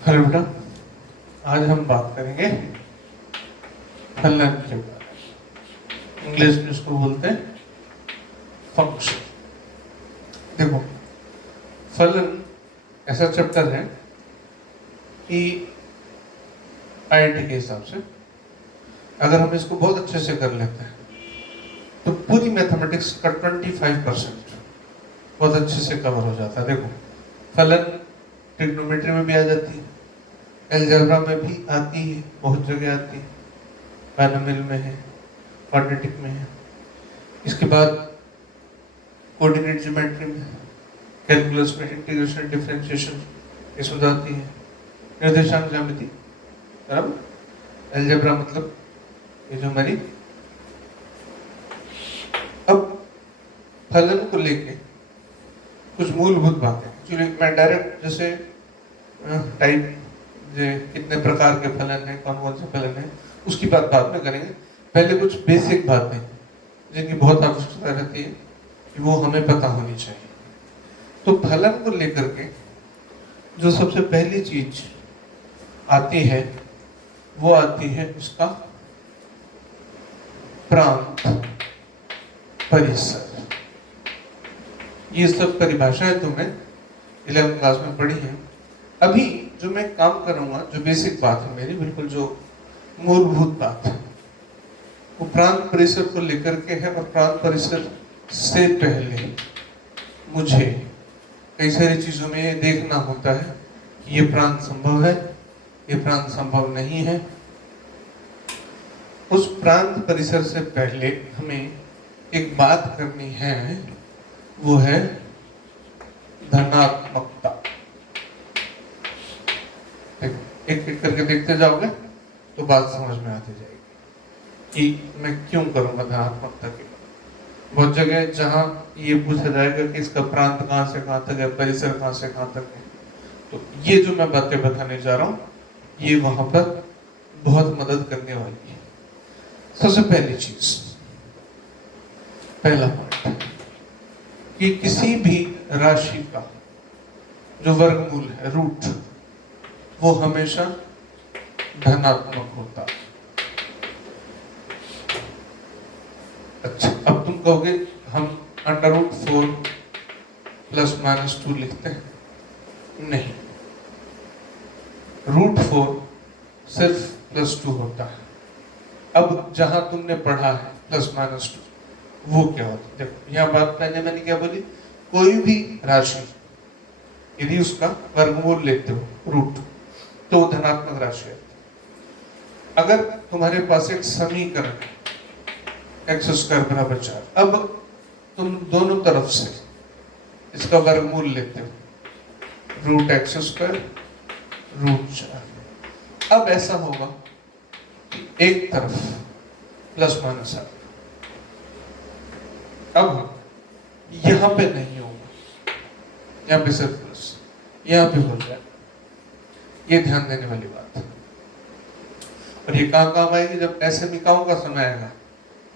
Hello बेटा, आज हम बात करेंगे फलन के बारे में। इंग्लिश में इसको बोलते हैं फंक्शन। देखो, फलन ऐसा चैप्टर है कि आईआईटी के हिसाब से अगर हम इसको बहुत अच्छे से कर लेते हैं तो पूरी मैथमेटिक्स का 25% बहुत अच्छे से कवर हो जाता है। देखो, फलन ट्रिग्नोमेट्री में भी आ जाती है, अलजेब्रा में भी आती है, बहुत जगह आती है, बायनोमियल में है, क्वाड्रेटिक में है। इसके बाद कोऑर्डिनेट ज्योमेट्री में, कैलकुलस में, इंटीग्रेशन डिफरेंशिएशन इसमें आती है, निर्देशांक ज्यामिति, बराबर, अलजेब्रा मतलब ये जो हमारी। अब फलन को लेके कुछ मूलभूत बातें, एक्चुअली मैं डायरेक्ट जैसे टाइप कितने प्रकार के फलन हैं, कौन कौन से फलन हैं, उसकी बात बाद में करेंगे। पहले कुछ बेसिक बातें जिनकी बहुत आवश्यकता रहती है कि वो हमें पता होनी चाहिए। तो फलन को लेकर के जो सबसे पहली चीज आती है वो आती है उसका प्रांत परिसर। ये सब परिभाषाएं तुमने 11वीं क्लास में पढ़ी हैं। अभी जो मैं काम करूंगा, जो बेसिक बात है मेरी, बिल्कुल जो मूलभूत बात है, वो प्रांत परिसर को लेकर के है। और प्रांत परिसर से पहले मुझे कई सारी चीजों में ये देखना होता है कि ये प्रांत संभव है, ये प्रांत संभव नहीं है। उस प्रांत परिसर से पहले हमें एक बात करनी है, वो है धनात्मकता। एक एक करके देखते जाओगे तो बात समझ में आती जाएगी कि मैं क्यों करूंगा धनात्मकता की। बहुत जगह जहां ये पूछा जाएगा कि इसका प्रांत कहां से कहां तक है, परिसर कहां से कहां तक है, तो ये जो मैं बातें बताने जा रहा हूं ये वहां पर बहुत मदद करने वाली है। सबसे पहली चीज, पहला पॉइंट, कि किसी भी राशि का जो वर्गमूल है, रूट, वो हमेशा धनात्मक होता है। अच्छा, अब तुम कहोगे हम √4 ± 2 लिखते हैं। नहीं, √4 सिर्फ +2 होता है। अब जहां तुमने पढ़ा है ±2, वो क्या होता है? देखो, यह बात मैंने क्या बोली, कोई भी राशि यदि उसका वर्गमूल लेते हो, रूट, तो धनात्मक राशि है। अगर तुम्हारे पास एक समीकरण है x² = 4, अब तुम दोनों तरफ से इसका वर्गमूल लेते हो, √x², √4। अब ऐसा होगा कि एक तरफ ± 8, अब यहां पे नहीं होगा, यहां पे सिर्फ प्लस, यहां पे हो जाए। ये ध्यान देने वाली बात है। और ये कहां काम आएगी? जब ऐसे मिकाओं का समय आएगा,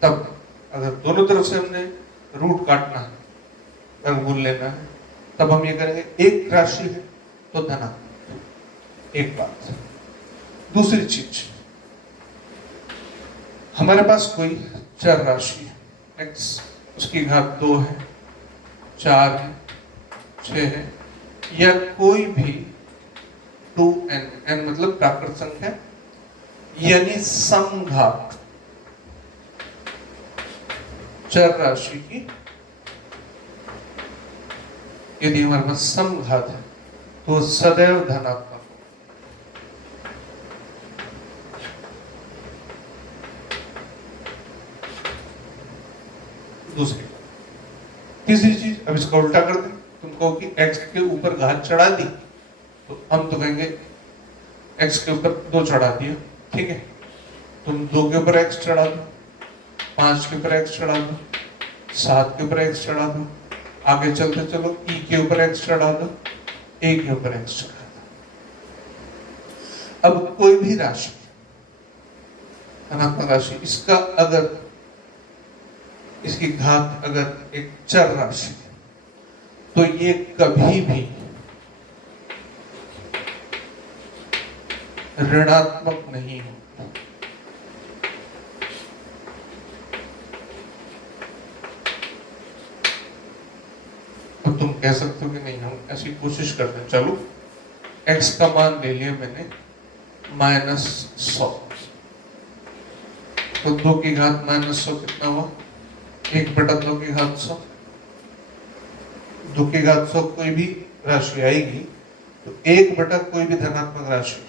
तब अगर दोनों तरफ से हमने रूट काटना है, वर्गमूल लेना है, तब हम ये करेंगे, एक राशि है तो धनात्मक, एक बात। दूसरी चीज, हमारे पास कोई चर राशि है, x, उसकी घात 2 है, 4 है, 6 है, या कोई भी 2n, n मतलब प्राकृत संख्या, यानी समघात चर राशि की यदि हमारे पास समघात है तो सदैव धनात्मक। दूसरी, तीसरी चीज, अब इसका उल्टा कर दें, तुम कहो कि x के ऊपर घात चढ़ा दी, तो हम तो कहेंगे x के ऊपर 2 चढ़ा दिया, ठीक है। तुम 2 के ऊपर x चढ़ा दो, 5 के ऊपर x चढ़ा दो, 7 के ऊपर x चढ़ा दो, आगे चलते चलो e के ऊपर x चढ़ा दो, a के ऊपर x चढ़ा दो। अब कोई भी राशि, धनात्मक राशि, इसका अगर, इसकी घात अगर एक चर राशि, तो ये कभी भी ऋणात्मक नहीं हो। तो तुम कह सकते हो कि नहीं, हम ऐसी कोशिश करते हैं। चलो x का मान ले लिया मैंने -100, तो 2 की घात -100 कितना हुआ? 1/2 की घात 100। 2 की घात 100 कोई भी राशि आएगी तो 1 कोई भी धनात्मक राशि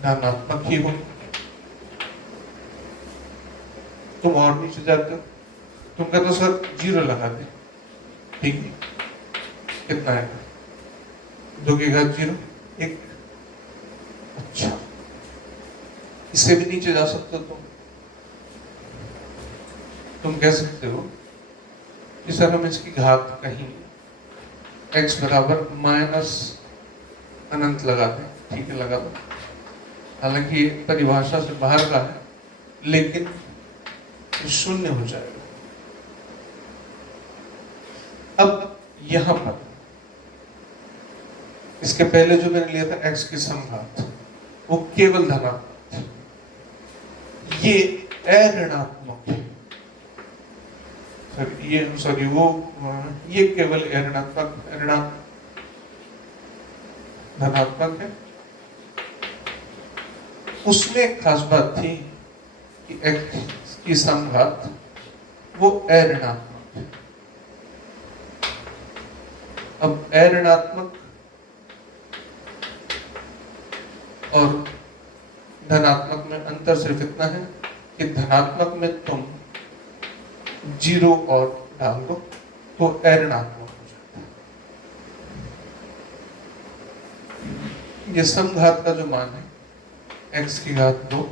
धनात्मक ही हो। तुम और नीचे जाते हो, तुम कहते हो सर 0 लगा दे, ठीक है, कितना है? 2 की घात 0, 1। अच्छा, इससे भी नीचे जा सकते हो तुम कह सकते हो कि सर हम इसकी घात कहीं x बराबर -अनंत लगा दें, ठीक है, लगा दो। हालांकि परिभाषा से बाहर का है, लेकिन शून्य हो जाएगा। अब यहां पर इसके पहले जो मैंने लिया था x की समघात, वो केवल धनात्मक थी, ये अऋणात्मक है। ये केवल धनात्मक है। उसमें एक खास बात थी कि x की समघात वो अऋणात्मक है। अब अऋणात्मक और धनात्मक में अंतर सिर्फ इतना है कि धनात्मक में तुम 0 और डाल दो तो अऋणात्मक हो जाता है। ये समघात का जो मान है x की घात 2,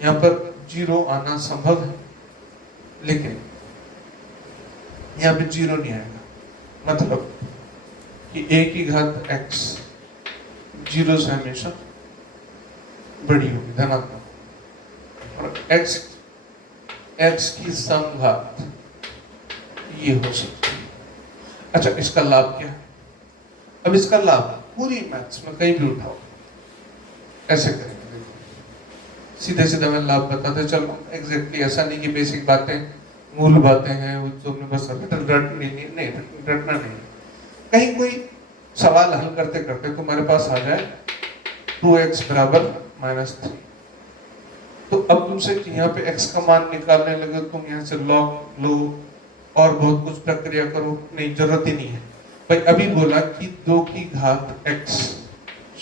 यहाँ पर 0 आना संभव है, लेकिन यहाँ पे 0 नहीं आएगा। मतलब कि a की घात x 0 से हमेशा बड़ी होगी, धनात्मक। और x की समघात ये हो सकती है। अच्छा, इसका लाभ क्या है? अब इसका लाभ पूरी मैथ्स में कहीं भी उठाओ, ऐसे करेंगे, देखो सीधे सीधे मैं लाभ बताते चलो। एग्जैक्टली ऐसा नहीं कि बेसिक बातें, मूल बातें हैं वो तुमने बस रटना नहीं। कहीं कोई सवाल हल करते करते तुम्हारे पास आ जाए 2x बराबर -3, तो अब तुमसे यहाँ पे x का मान निकालने लगे, तुम यहाँ से लॉग लो और बहुत कुछ प्रक्रिया करो, नहीं, जरूरत ही नहीं है भाई। अभी बोला कि 2 की घात x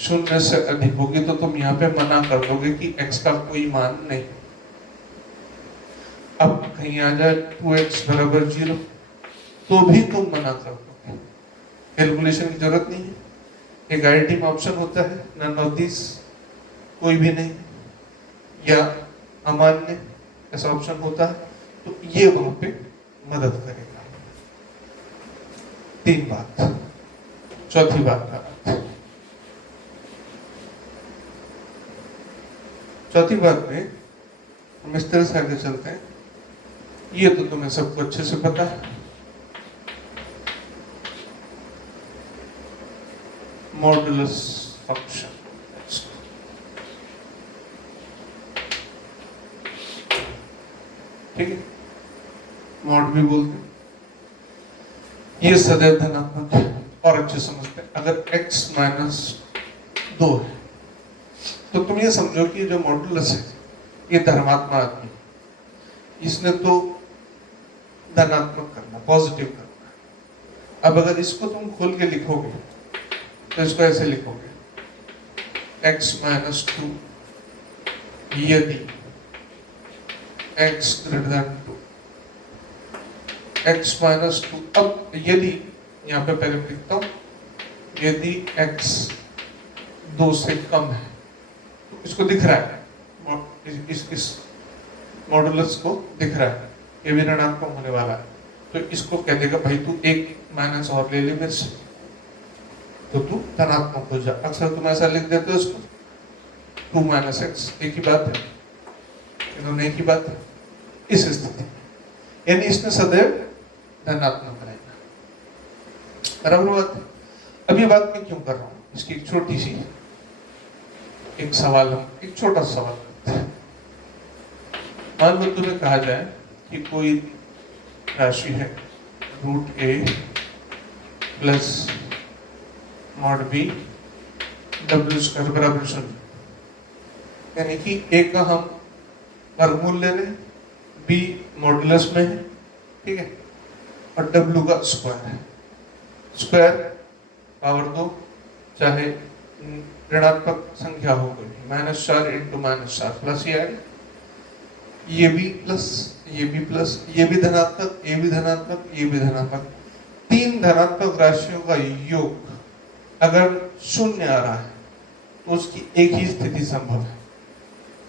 0 से अधिक होगी, तो तुम यहाँ पे मना कर दोगे कि x का कोई मान नहीं। अब कहीं आ जाए 2x बराबर 0, तो भी तुम मना कर दोगे, कैलकुलेशन की जरूरत नहीं है। एक आईआईटी में ऑप्शन होता है नन ऑफ दिस, कोई भी नहीं, या अमान्य, ऐसा ऑप्शन होता है, तो ये वहां पे मदद करेगा। 3 बात। चौथी बात चौथी बात में हम इस तरह से आगे चलते हैं। ये तो तुम्हें सबको अच्छे से पता है, मॉडुलस फंक्शन। ठीक है, मॉड भी बोलते हैं। ये सदैव धनात्मक है और अच्छे समझते हैं। अगर x -2 है तो तुम ये समझो कि जो मॉडुलस है ये धर्मात्मा आदमी, इसने तो धनात्मक करना, पॉजिटिव करना। अब अगर इसको तुम खोल के लिखोगे तो इसको ऐसे लिखोगे x -2 यदि x > 2, x -2। अब यदि यहाँ पे पहले लिखता हूँ, यदि x 2 से कम है, तो इसको दिख रहा है, इस मॉडुलस को दिख रहा है, ये भी ऋणात्मक होने वाला है, तो इसको कह देगा भाई तू 1 माइनस और ले ले मेरे से, तो तू धनात्मक हो जा। अक्सर तुम ऐसा लिख देते हो इसको 2 - x, एक ही बात है, इन्होंने एक ही बात है। इस स्थिति यानी इसमें सदैव धनात्मक रहेगा, बराबर बात है। अब ये बात मैं क्यों कर रहा हूं, इसकी एक छोटी सी एक सवाल, हम एक छोटा सवाल करते हैं। मान लो तुम्हें कहा जाए कि कोई राशि है √a plus mod b w² बराबर 0, यानी कि a का हम वर्गमूल ले रहे हैं, b मॉडुलस में है, ठीक है, और w का स्क्वायर है। स्क्वायर पावर 2, चाहे ऋणात्मक संख्या हो गई, -4 × -4 प्लस ये आएगा, ये भी प्लस, ये भी प्लस, ये भी धनात्मक, ये भी धनात्मक, ये भी धनात्मक। 3 धनात्मक राशियों का योग अगर 0 आ रहा है तो उसकी एक ही स्थिति संभव है,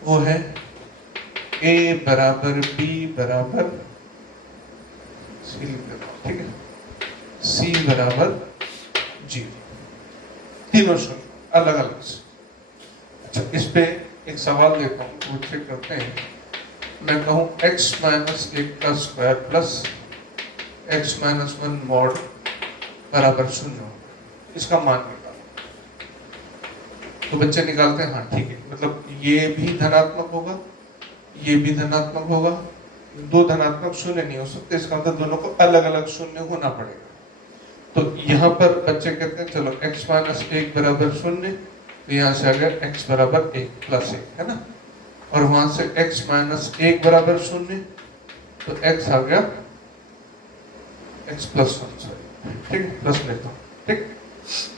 वो है a बराबर b बराबर c, ठीक है, c बराबर 0, तीनों 0 अलग अलग से। अच्छा, इस पे एक सवाल देता हूँ, वो चेक करते हैं। मैं कहूँ x - 1 का स्क्वायर प्लस x - 1 मॉड बराबर 0, इसका मान निकालो। तो बच्चे निकालते हैं, हाँ ठीक है, मतलब ये भी धनात्मक होगा, ये भी धनात्मक होगा, 2 धनात्मक 0 नहीं हो सकते, इसका मतलब दोनों को अलग अलग 0 होना पड़ेगा। तो यहाँ पर बच्चे कहते हैं चलो x - 1 बराबर 0, तो यहाँ से आ गया x बराबर 1 प्लस 1, है ना, और वहां से x - 1 बराबर 0, तो x आ गया x प्लस 1, ठीक है, प्लस लेता हूँ, ठीक,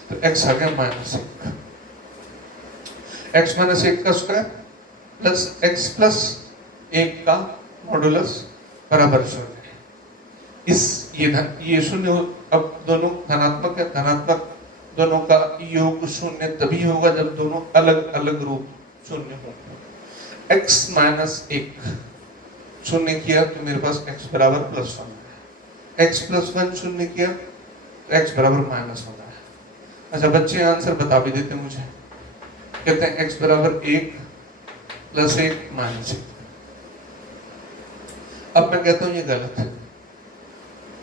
तो x आ गया -1, x - 1 का स्क्वायर प्लस x प्लस 1 का मॉडुलस बराबर 0। ये 0, अब दोनों धनात्मक है, धनात्मक दोनों का योग 0 तभी होगा जब दोनों अलग अलग रूप 0 होंगे। x - 1 0 किया तो मेरे पास x बराबर +1 है, x + 1 0 किया तो x बराबर -1 होता है। अच्छा, बच्चे आंसर बता भी देते मुझे, कहते हैं x बराबर 1 + 1 -1। अब मैं कहता हूँ ये गलत है,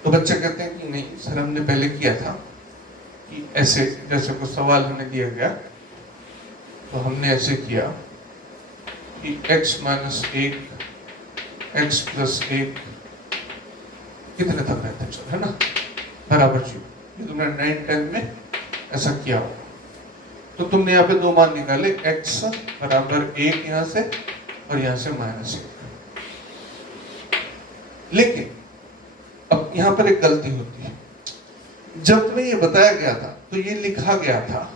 तो बच्चे कहते हैं कि नहीं सर, हमने पहले किया था कि ऐसे, जैसे कोई सवाल हमें दिया गया तो हमने ऐसे किया कि x - 1 x + 1 कितने तक रहते हैं, है ना, बराबर 0। ये तुमने 9th 10th में ऐसा किया होगा। तो तुमने यहाँ पे 2 मान निकाले, x बराबर 1 यहाँ से और यहाँ से -1। लेकिन अब यहाँ पर एक गलती होती है, जब तुम्हें ये बताया गया था तो ये लिखा गया था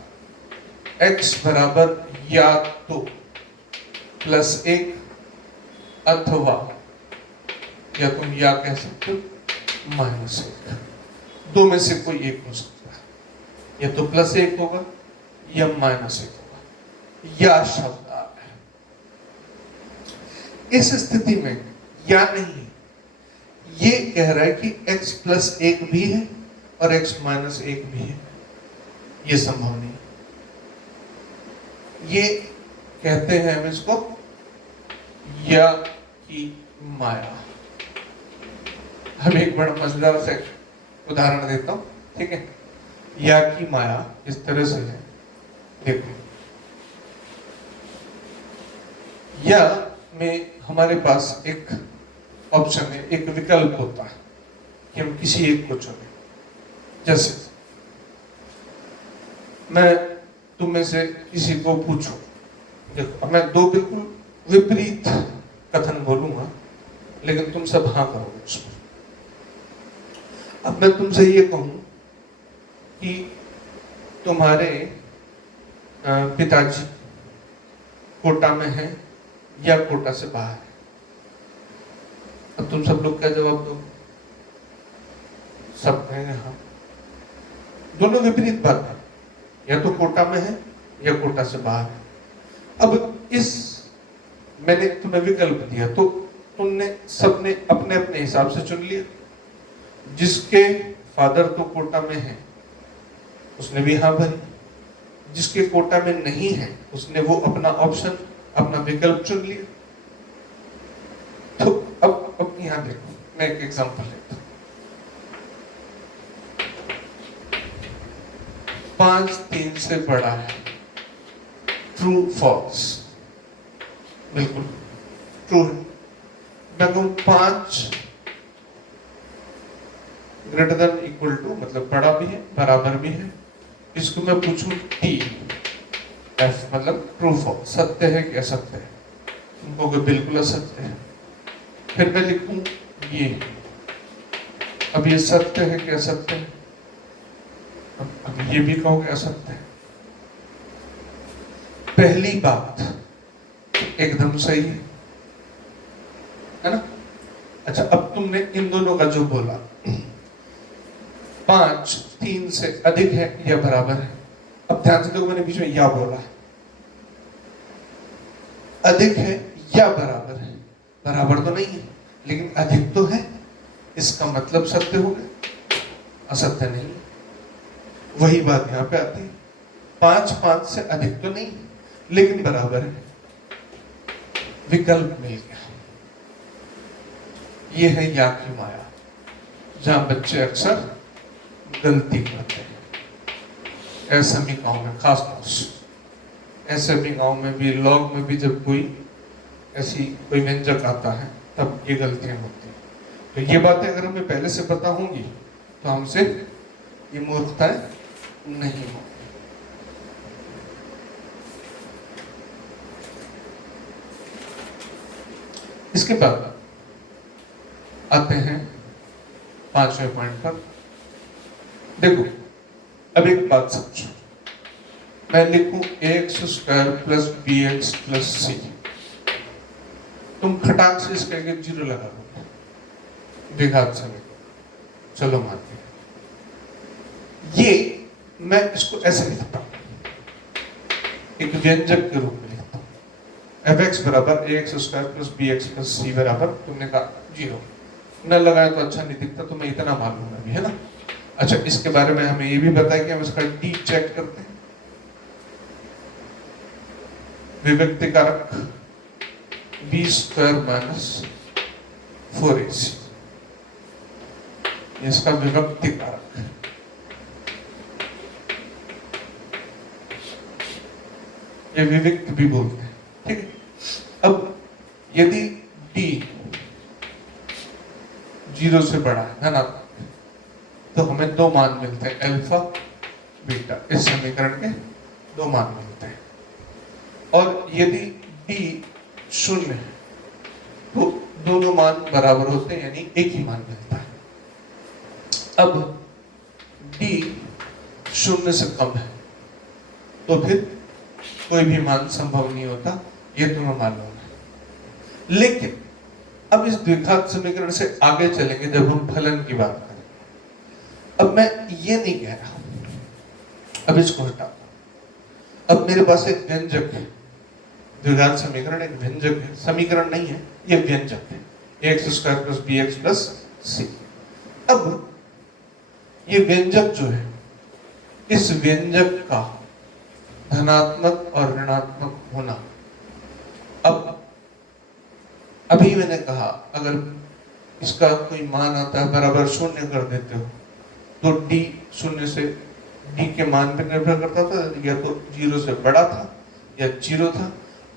x बराबर या तो +1 अथवा, या तुम या कह सकते हो -1, 2 में से कोई एक हो सकता है, या तो +1 होगा या -1 होगा, या शब्द आ रहा है। इस स्थिति में या नहीं, ये कह रहा है कि x + 1 भी है और x - 1 भी है, ये संभव नहीं। ये कहते हैं हम इसको या की माया। हम एक बड़ा मजेदार से उदाहरण देता हूं, ठीक है, या की माया इस तरह से है, देखो, या में हमारे पास एक ऑप्शन है, एक विकल्प होता है कि हम किसी एक को चुनें। जैसे मैं तुम में से किसी को पूछूं, देखो मैं 2 बिल्कुल विपरीत कथन बोलूंगा, लेकिन तुम सब हाँ करोगे उस पर। अब मैं तुमसे ये कहूं कि तुम्हारे पिताजी कोटा में हैं या कोटा से बाहर है, अब तुम सब लोग क्या जवाब दो? सब कहेंगे हाँ। दोनों विपरीत बात है, या तो कोटा में है या कोटा से बाहर है। अब इस मैंने तुम्हें विकल्प दिया तो तुमने सबने अपने अपने हिसाब से चुन लिया। जिसके फादर तो कोटा में है उसने भी हाँ भरी, जिसके कोटा में नहीं है उसने वो अपना ऑप्शन, अपना विकल्प चुन लिया। तो अब यहाँ देखो, मैं एक एग्जांपल लेता हूँ। 5 3 से बड़ा है, ट्रू फॉल्स, बिल्कुल ट्रू है। मैं कहूं 5 ग्रेटर देन इक्वल टू मतलब बड़ा भी है बराबर भी है, इसको मैं पूछूं टी एफ मतलब ट्रू फॉल्स, सत्य है कि असत्य है, तुम कहोगे बिल्कुल असत्य है। फिर मैं लिखूं ये, अब ये सत्य है कि असत्य है, अब ये भी कहोगे असत्य है। पहली बात एकदम सही है ना। अच्छा, अब तुमने इन दोनों का जो बोला 5 3 से अधिक है या बराबर है, अब ध्यान से देखो मैंने बीच में या बोला, अधिक है या बराबर है, बराबर तो नहीं है लेकिन अधिक तो है, इसका मतलब सत्य हो गया, असत्य नहीं। वही बात यहां पे आती है, 5 से अधिक तो नहीं लेकिन बराबर है, विकल्प मिल गया। ये है या की माया, जहां बच्चे अक्सर गलती करते हैं। असमिकाओं में खास तौर से, असमिकाओं में भी, लॉग में भी जब कोई ऐसी कोई व्यंजक आता है तब ये गलतियां होती हैं। तो ये बातें अगर हमें पहले से पता होंगी तो हमसे ये मूर्खताएं नहीं होंगी। इसके बाद आते हैं 5वें पॉइंट पर। देखो, अब एक बात समझो, मैं लिखूं ax² plus bx plus c, तुम खटाक से इसका 0 लगा दो, द्विघात समीकरण, चलो मानते हैं। ये मैं इसको ऐसे लिखता हूं, एक व्यंजक के रूप में लिखता हूं, fx बराबर ax² plus bx plus c बराबर, तुमने कहा 0 न लगाया तो अच्छा नहीं दिखता, तो मैं इतना मान लूंगा भी, है ना। अच्छा, इसके बारे में हमें ये भी बताया कि हम इसका डी चेक करते हैं, विभक्ति कारक b² माइनस 4ac, इसका विभक्ति कारक है। ये विविक्त भी बोलते हैं, ठीक है। अब यदि d 0 से बड़ा है धनात्मक, तो हमें 2 मान मिलते हैं, अल्फा बीटा, इस समीकरण के 2 मान मिलते हैं। और यदि d 0 है तो दोनों मान बराबर होते हैं, यानी एक ही मान मिलता है। अब d 0 से कम है तो फिर कोई भी मान संभव नहीं होता, ये तुम्हें मालूम है। लेकिन अब इस द्विघात समीकरण से आगे चलेंगे जब हम फलन की बात करें। अब मैं ये नहीं कह रहा, अब इसको हटा, अब मेरे पास एक व्यंजक है, द्विघात समीकरण एक व्यंजक है, समीकरण नहीं है, ये व्यंजक है, ax² plus bx plus c। अब ये व्यंजक जो है, इस व्यंजक का धनात्मक और ऋणात्मक होना, अब अभी मैंने कहा अगर इसका कोई मान आता है बराबर 0 कर देते हो तो d 0 से, d के मान पर निर्भर करता था, या तो 0 से बड़ा था या 0 था।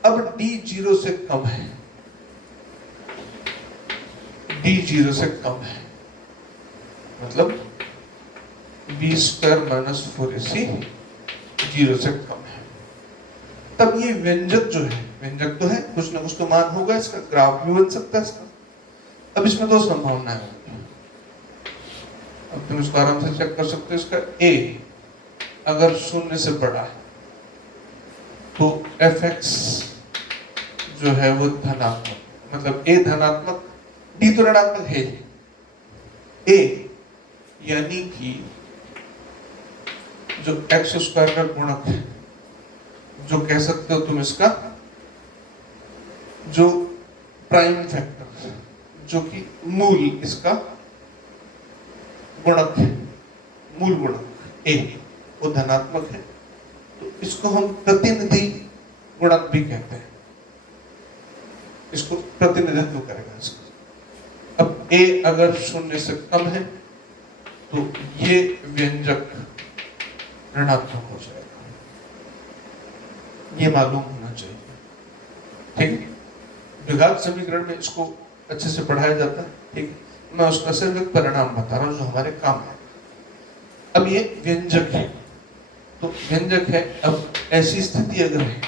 अब d 0 से कम है, d 0 से कम है, मतलब b² माइनस 4ac 0 से कम है। तब ये व्यंजक जो है, व्यंजक तो है, कुछ ना कुछ तो मान होगा, इसका ग्राफ भी बन सकता है इसका। अब इसमें 2 संभावनाएं होंगी, अब तुम इसको आराम से चेक कर सकते हो। इसका a अगर 0 से बड़ा है तो fx जो है वो धनात्मक, मतलब a धनात्मक, d तो ऋणात्मक है, a यानी कि जो x² का गुणक है, जो कह सकते हो तुम इसका जो प्राइम फैक्टर, जो कि मूल इसका गुणक है, मूल गुणक a, वो धनात्मक है, तो इसको हम प्रतिनिधि गुणक भी कहते हैं, इसको प्रतिनिधित्व करेगा इसका। अब a अगर 0 से कम है तो ये व्यंजक ऋणात्मक हो जाएगा। ये मालूम होना चाहिए। ठीक है, द्विघात समीकरण में इसको अच्छे से पढ़ाया जाता है। ठीक है, मैं उसका सिर्फ एक परिणाम बता रहा हूँ जो हमारे काम है। अब ये व्यंजक है, तो व्यंजक है। अब ऐसी स्थिति अगर है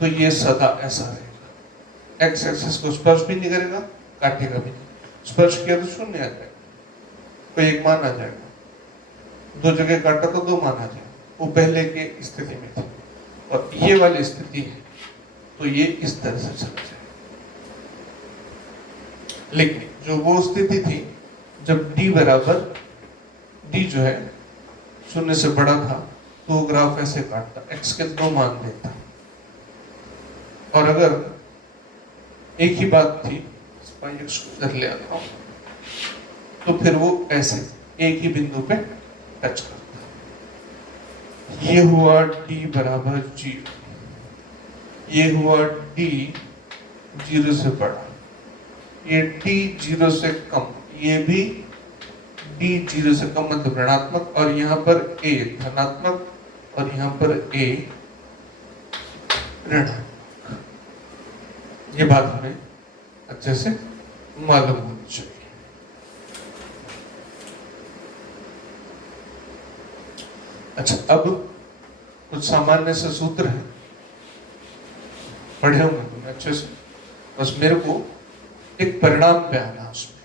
तो ये सदा ऐसा रहेगा। एक्स एक्सिस को स्पर्श भी नहीं करेगा, काटेगा भी नहीं। स्पर्श किया तो शून्य आ जाएगा, कोई एक मान आ जाएगा। दो जगह काटा तो दो मान आ जाएगा। वो पहले के स्थिति में थी, और ये वाली स्थिति है तो ये इस तरह से चला जाएगा। लेकिन जो वो स्थिति थी जब d बराबर, d जो है शून्य से बड़ा था, तो वो ग्राफ ऐसे काटता, x के दो मान देता। और अगर एक ही बात थी, x को इधर ले आता हूं, तो फिर वो ऐसे एक ही बिंदु पे टच करता। ये हुआ d बराबर 0, ये हुआ d 0 से बड़ा, ये d 0 से कम, ये भी d 0 से कम मतलब ऋणात्मक, और यहाँ पर a धनात्मक और यहाँ पर a ऋणात्मक। ये बात हमें अच्छे से मालूम होनी चाहिए। अच्छा, अब कुछ सामान्य से सूत्र है, पढ़े होंगे तुमने अच्छे से, बस मेरे को एक परिणाम पे आना उसमें।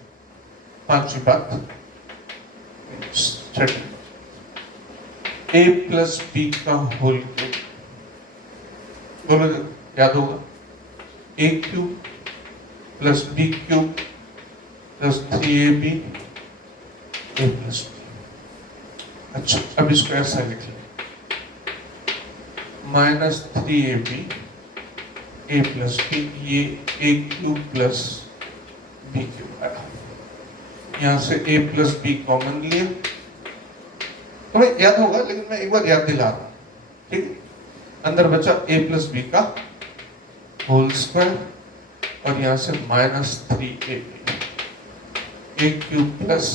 पांचवी बात, छठी, a प्लस बी का होल क्यूब, बोलो याद होगा, a cube plus b cube plus 3ab a plus b. अच्छा, अब इसको ऐसा लिख लें, -3ab a प्लस बी, ये a cube plus b cube आया। यहाँ से a प्लस बी कॉमन लिया, तुम्हें याद होगा लेकिन मैं एक बार याद दिला रहा हूँ। ठीक है, अंदर बचा a प्लस बी का होल स्क्वायर, और यहाँ से -3ab a cube plus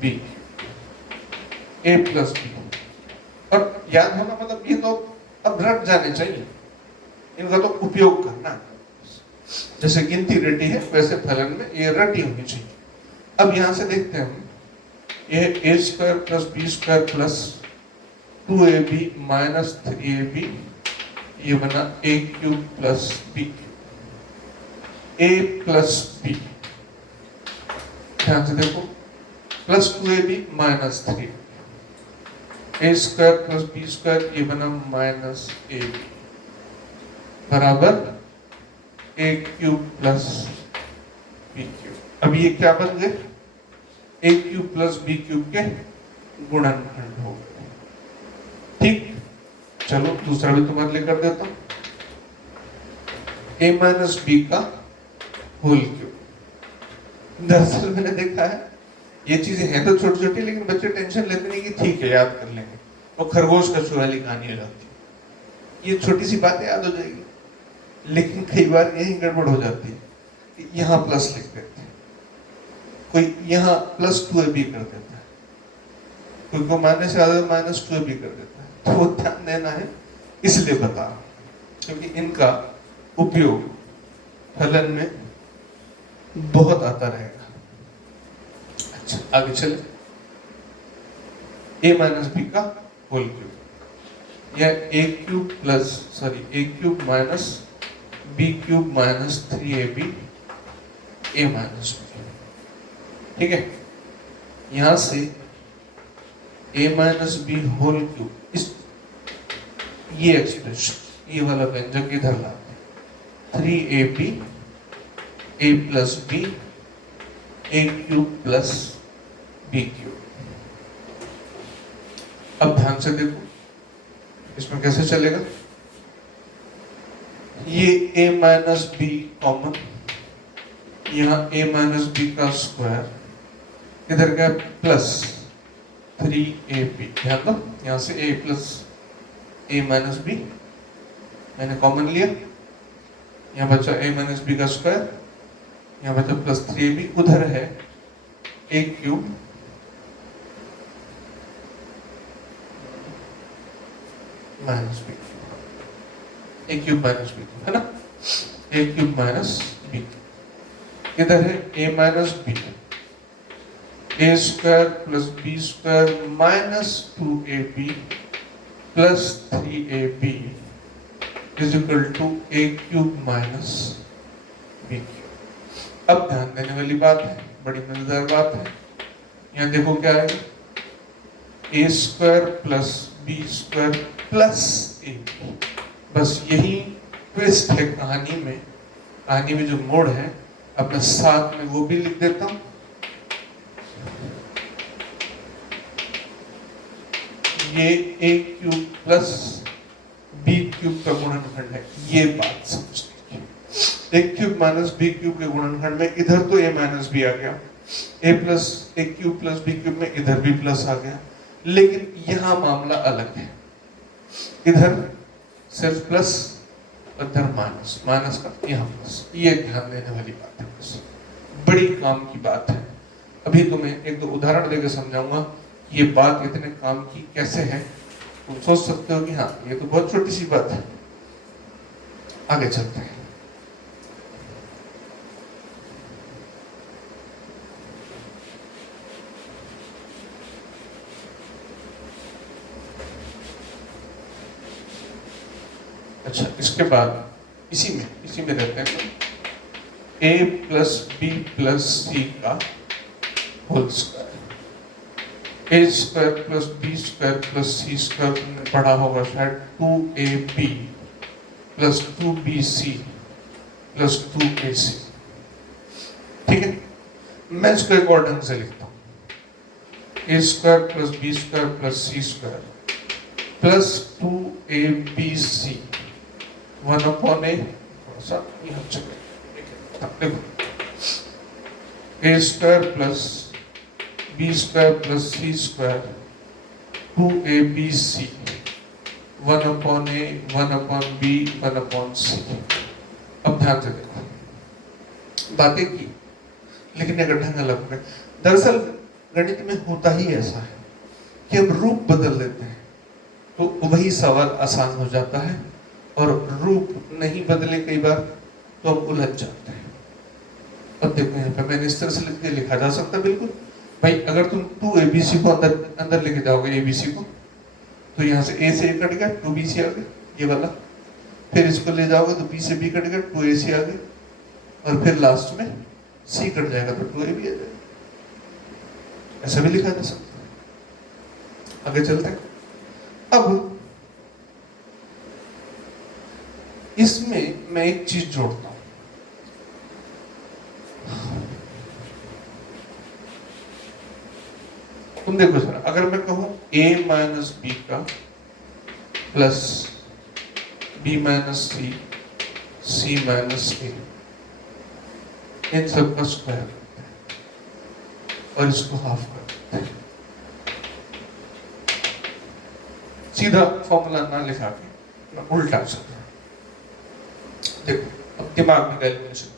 b a plus b. और याद होना मतलब ये तो अब रट जाने चाहिए, इनका तो उपयोग करना। जैसे गिनती रटी है वैसे फलन में ये रटी होनी चाहिए। अब यहां से देखते हैं हम, ये a square plus b square plus 2ab minus 3ab, ये बना a cube plus b cube, a plus b, ध्यान से देखो, plus 2ab minus 3, a square plus b square, ये बना माइनस ab बराबर a cube plus b cube. अब ये क्या बन गए, a cube plus b cube के गुणनखंड हो गए। ठीक, चलो दूसरा भी तुम्हारे लिए कर देता हूं, a माइनस बी का होल क्यूब। दरअसल मैंने देखा है ये चीजें हैं तो छोटी छोटी, लेकिन बच्चे टेंशन लेते नहीं कि ठीक है याद कर लेंगे, और खरगोश का चूहा वाली कहानी हो जाती है। ये छोटी सी बातें याद हो जाएगी, लेकिन कई बार यही गड़बड़ हो जाती है कि यहाँ प्लस लिख देते हैं, कोई यहाँ प्लस 2ab कर देता है, कोई को मानने से ज्यादा माइनस 2ab कर देता है। तो वो ध्यान देना है, इसलिए बता, क्योंकि इनका उपयोग फलन में बहुत आता रहेगा। अच्छा, आगे चले, a माइनस बी का होल क्यूब, यह a cube plus a cube minus b cube minus 3ab a minus b. ठीक है, यहां से a minus b whole cube, इस ये एक्सप्रेशन, ये वाला व्यंजक इधर लाते हैं, 3ab a plus b a cube plus b cube. अब ध्यान से देखो इसमें कैसे चलेगा, ये a माइनस बी कॉमन, यहाँ a माइनस बी का स्क्वायर, इधर का प्लस 3ab। ध्यान दो, यहाँ से a plus a minus b मैंने कॉमन लिया, यहाँ बचा a माइनस बी का स्क्वायर, यहाँ बचा प्लस 3ab, उधर है a cube minus b. A cube minus b, है ना, ए क्यूब माइनस बी। इधर है a minus b, a square plus b square minus 2ab plus 3ab is equal to a cube minus b cube. अब ध्यान देने वाली बात है, बड़ी मजेदार बात है, यहाँ देखो क्या है, a square plus b square plus a b. बस यही ट्विस्ट है कहानी में, कहानी में जो मोड़ है, अपने साथ में वो भी लिख देता हूं। ये ए क्यूब प्लस बी क्यूब का गुणनखंड है, ये बात समझ लीजिए। ए क्यूब माइनस बी क्यूब के गुणनखंड में इधर तो ए माइनस बी आ गया, ए क्यूब प्लस बी क्यूब में इधर भी प्लस आ गया, लेकिन यहां मामला अलग है। इधर सिर्फ प्लस, इधर माइनस, माइनस का यहाँ प्लस। ये ध्यान देने वाली बात है, बस बड़ी काम की बात है। अभी तुम्हें एक दो उदाहरण देकर समझाऊंगा ये बात इतने काम की कैसे है। तुम सोच सकते हो कि हाँ ये तो बहुत छोटी सी बात है। आगे चलते हैं। अच्छा, इसके बाद इसी में रहते हैं a plus b plus c का whole square. A square plus b square plus c square तुमने पढ़ा होगा शायद 2ab plus 2bc plus 2ac। ठीक है, मैं इसको एक और ढंग से लिखता हूं, a square plus b square plus c square plus 2abc 1/a, थोड़ा सा यहाँ चले, देखो a square plus b square plus c square 2abc 1/a 1/b 1/c। अब ध्यान से देखो, बातें की लेकिन अगर ढंग अलग है। दरअसल गणित में होता ही ऐसा है कि हम रूप बदल देते हैं तो वही सवाल आसान हो जाता है, और रूप नहीं बदले कई बार तो हम उलझ जाते हैं। अब देखो यहाँ पे मैंने इस तरह से लिख दिया, लिखा जा सकता है बिल्कुल भाई। अगर तुम 2abc को अंदर लेके जाओगे abc को, तो यहाँ से a से a कट गया, 2bc आ गया ये वाला, फिर इसको ले जाओगे तो b से b कट गया, 2ac आ गया, और फिर लास्ट में c कट जाएगा तो 2ab आ जाएगा। ऐसा भी लिखा जा सकता है। आगे चलते हैं। अब इसमें मैं एक चीज जोड़ता हूं, तुम देखो सर, अगर मैं कहूं a माइनस बी का plus b minus c, c minus a, इन सब का स्क्वायर करते हैं और इसको हाफ कर देते हैं। सीधा फॉर्मूला ना लिखा के मैं उल्टा चल रहा हूं। देखो अब दिमाग में कैलकुलेशन,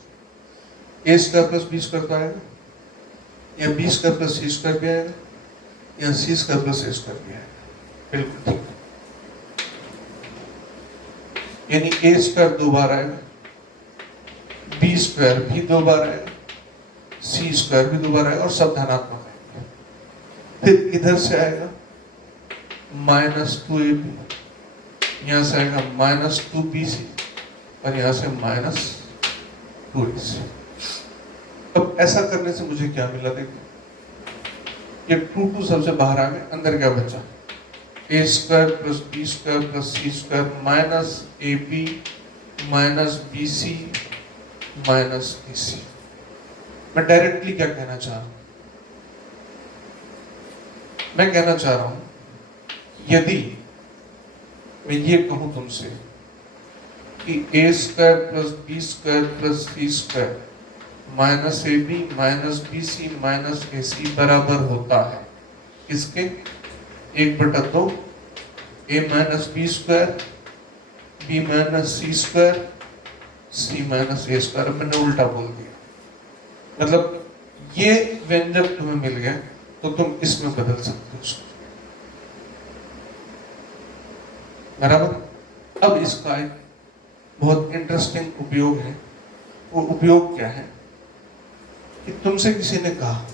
ए स्क्वायर प्लस बी स्क्वायर तो आएगा, या B square plus c square भी आएगा, या सी स्क्वायर प्लस ए स्क्वायर भी आएगा। बिल्कुल ठीक, यानी ए स्क्वायर 2 बार आएगा, बी स्क्वायर भी 2 बार आएगा, सी स्क्वायर भी 2 बार आएगा, और सब धनात्मक आएंगे। फिर इधर से आएगा -2ab, यहां से आएगा -2bc, और यहां से -2ac। अब ऐसा करने से मुझे क्या मिला, देखो ये 2 सबसे बाहर आ गए, अंदर क्या बचा, a square plus b square plus c square minus ab minus bc minus ac। मैं डायरेक्टली क्या कहना चाह रहा हूं, मैं कहना चाह रहा हूं यदि मैं ये कहूं तुमसे कि a square plus b square plus c square minus ab minus bc minus ac बराबर होता है किसके, 1/2 a minus b square b minus c square c minus a square. मैंने उल्टा बोल दिया, मतलब ये व्यंजक तुम्हें मिल गया तो तुम इसमें बदल सकते हो उसको, बराबर। अब इसका एक बहुत इंटरेस्टिंग उपयोग है। वो उपयोग क्या है कि तुमसे किसी ने कहा,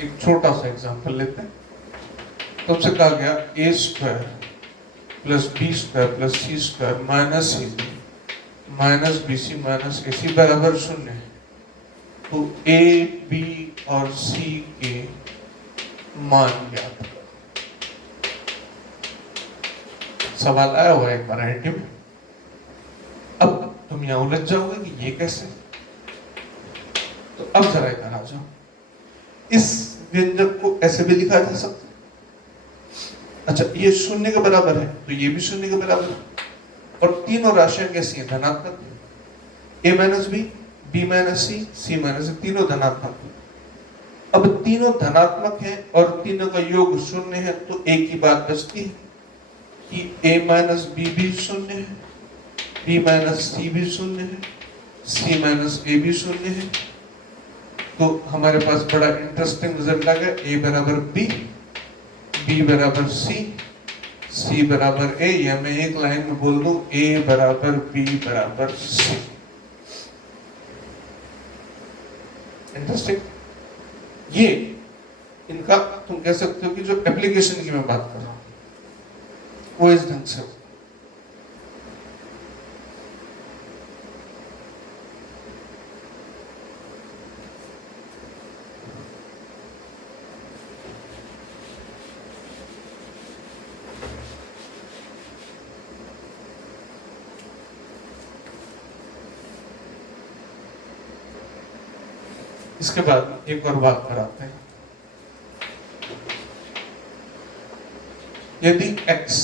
एक छोटा सा एग्जांपल लेते हैं, तुमसे कहा गया a square plus b square plus c square minus a b minus b c minus a c बराबर 0 है। तो ए बी और सी के मान ज्ञात करो। सवाल आया हुआ एक वैरायटी में। अब तुम यहां उलझ जाओगे कि ये कैसे, तो अब जरा इधर आ जाओ। इस व्यंजक को ऐसे भी लिखा जा सकता है। अच्छा, ये 0 के बराबर है तो ये भी 0 के बराबर है, और तीनों राशियां कैसी हैं? धनात्मक। a minus b, b minus c, c minus c, तीनों धनात्मक हैं। अब तीनों धनात्मक हैं और तीनों का योग 0 है, तो एक ही बात बचती है कि a माइनस बी भी 0 है, b माइनस सी भी 0 है, c माइनस ए भी 0 है। तो हमारे पास बड़ा इंटरेस्टिंग रिजल्ट आ गया, a बराबर b, b बराबर c बराबर a, या मैं एक लाइन में बोल दूं a बराबर b बराबर c। इंटरेस्टिंग। ये इनका तुम कह सकते हो कि जो एप्लीकेशन की मैं बात कर रहा हूं वो इस ढंग से। इसके बाद एक और बात पर आते हैं। यदि x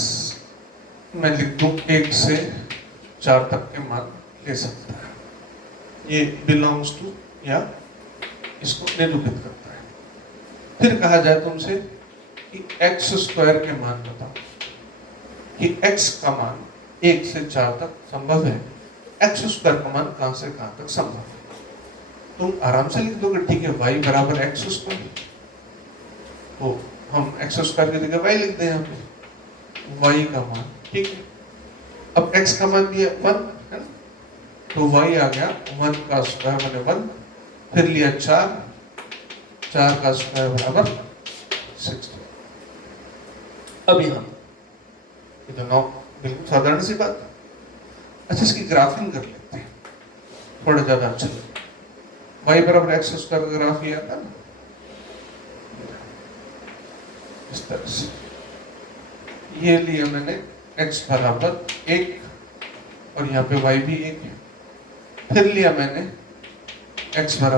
मैं लिख दूं 1 से 4 तक के मान ले सकता है, ये बिलोंग्स टू या इसको निरूपित करता है। फिर कहा जाए तुमसे कि x स्क्वायर के मान बताओ, कि x का मान 1 से 4 तक संभव है, x स्क्वायर का मान कहां से कहां तक संभव है। तुम आराम से लिख दोगे, ठीक है, y बराबर एक्स स्क्वायर, तो हम एक्स स्क्वायर की जगह y लिख दें यहाँ पे, y का मान, ठीक है। अब x का मान दिया 1 है ना, तो y आ गया 1 का स्क्वायर माने 1, फिर लिया 4 का स्क्वायर बराबर 60। अब यहाँ ये तो 9, बिल्कुल साधारण सी बात। अच्छा, इसकी ग्राफिंग कर लेते हैं, थोड़ा ज्यादा अच्छा लगेगा। y बराबर एक्स स्क्वायर का ग्राफ ये आता ना इस तरह से, ये लिया मैंने x बराबर 1 और यहाँ पे y भी 1 है, फिर लिया मैंने x बराबर